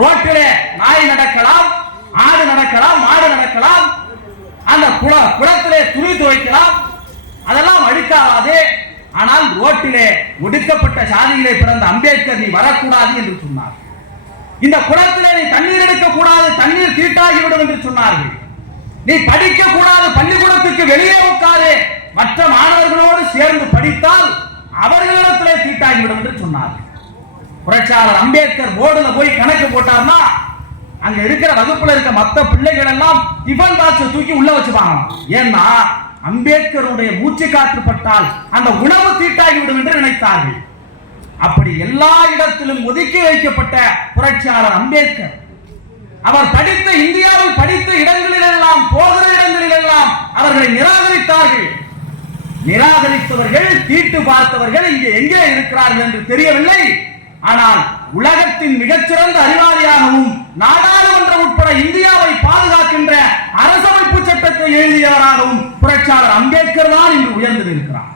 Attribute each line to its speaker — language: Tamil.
Speaker 1: ரோட்டிலே நாய் நடக்கலாம் ஆடு நடக்கலாம் மாடு நடக்கலாம் அந்த குள குளத்திலே துணி துவைக்கலாம் அதெல்லாம் அழுக்காகாது ஆனால் ரோட்டிலே ஒடுக்கப்பட்ட சாதியிலே பிறந்த அம்பேத்கர் நீ வரக்கூடாது என்று சொன்னார். இந்த குளத்திலே நீ தண்ணீர் எடுக்கக்கூடாது தண்ணீர் தீட்டாகிவிடும் என்று சொன்னார்கள். நீ படிக்க கூடாது பள்ளிக்கூடத்துக்கு வெளியே உட்காரு. மற்ற மாணவர்களோடு சேர்ந்து படித்தால் அவர்களிடத்திலே தீட்டாகிவிடும் என்று சொன்னார்கள். புரட்சியாளர் அம்பேத்கர் போர்டுல போய் கணக்கு போட்டார்னா அங்க இருக்கிற வகுப்புல இருக்க மத்த பிள்ளைகள் எல்லாம் டிஃபன் பாக்ஸ் தூக்கி உள்ள வச்சுப்பாங்க ஏன்னா அம்பேத்கருடைய மூச்சு காற்று பட்டால் அந்த உணவு தீட்டாகிவிடும் என்று நினைத்தார்கள். அப்படி எல்லா இடத்திலும் ஒதுக்கி வைக்கப்பட்ட புரட்சியாளர் அம்பேத்கர். அவர் படித்த இந்தியாவில் படித்த இடங்களிலெல்லாம் போகிற இடங்களிலெல்லாம் அவர்களை நிராகரித்தார்கள். நிராகரித்தவர்கள் தீட்டு பார்த்தவர்கள் இங்கே எங்கே இருக்கிறார்கள் என்று தெரியவில்லை. ஆனால் உலகத்தின் மிகச்சிறந்த அறிவாளியாகவும் நாடாளுமன்றம் உட்பட இந்தியாவை பாதுகாக்கின்ற அரசமைப்பு சட்டத்தை எழுதியவராகவும் புரட்சியாளர் அம்பேத்கர் தான் இன்று உயர்ந்து இருக்கிறார்